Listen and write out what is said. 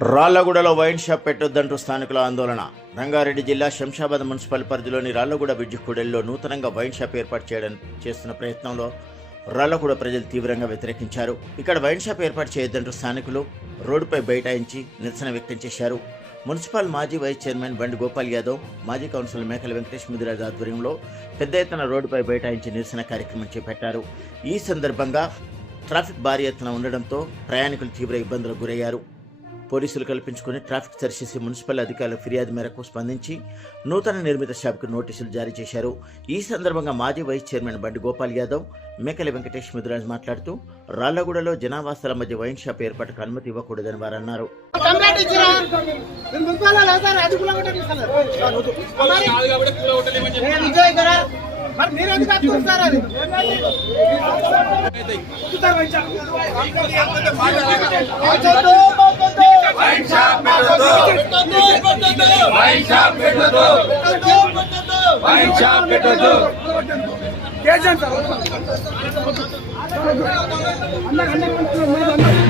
రాళ్ళగూడలో wine shop పెట్టొద్దంటూ స్థానికుల ఆందోళన. రంగారెడ్డి జిల్లా శంషాబాద్ మున్సిపల్ పరిధిలోని రాళ్ళగూడ బ్రిడ్జి నూతనంగా వైన్ షాప్ ఏర్పాటు చేయడం చేస్తున్న ప్రయత్నంలో రాళ్ళగూడ ప్రజలు తీవ్రంగా వ్యతిరేకించారు. ఇక్కడ వైన్ షాప్ ఏర్పాటు చేయొద్దంటూ స్థానికులు రోడ్డుపై బైఠాయించి నిరసన వ్యక్తం చేశారు. మున్సిపల్ మాజీ వైస్ చైర్మన్ బండి గోపాల్ యాదవ్ మాజీ కౌన్సిలర్ మేకల వెంకటేష్ ముదిరాజ్ ఆధ్వర్యంలో పెద్ద ఎత్తున రోడ్డుపై బైఠాయించి నిరసన కార్యక్రమం చేపట్టారు. ఈ సందర్భంగా ట్రాఫిక్ భారీ ఎత్తున ఉండడంతో ప్రయాణికులు తీవ్ర ఇబ్బందులకు గురయ్యారు. పోలీసులు కల్పించుకుని ట్రాఫిక్ సరిచేసి మున్సిపల్ అధికారుల ఫిర్యాదు మేరకు స్పందించి నూతన నిర్మిత షాప్కు నోటీసులు జారీ చేశారు. ఈ సందర్భంగా మాజీ వైస్ చైర్మన్ బండి గోపాల్ యాదవ్ మేకల వెంకటేష్ ముదిరాజ్ మాట్లాడుతూ రాళ్ళగూడలో జనావాసాల మధ్య వైన్ షాప్ ఏర్పాటుకు అనుమతి ఇవ్వకూడదని వారు అన్నారు నేను మున్సిపల్ లేదు సార్ పెట్టొద్దు. పెట్టొద్దు, పెట్టొద్దు. అందరూ అందరూ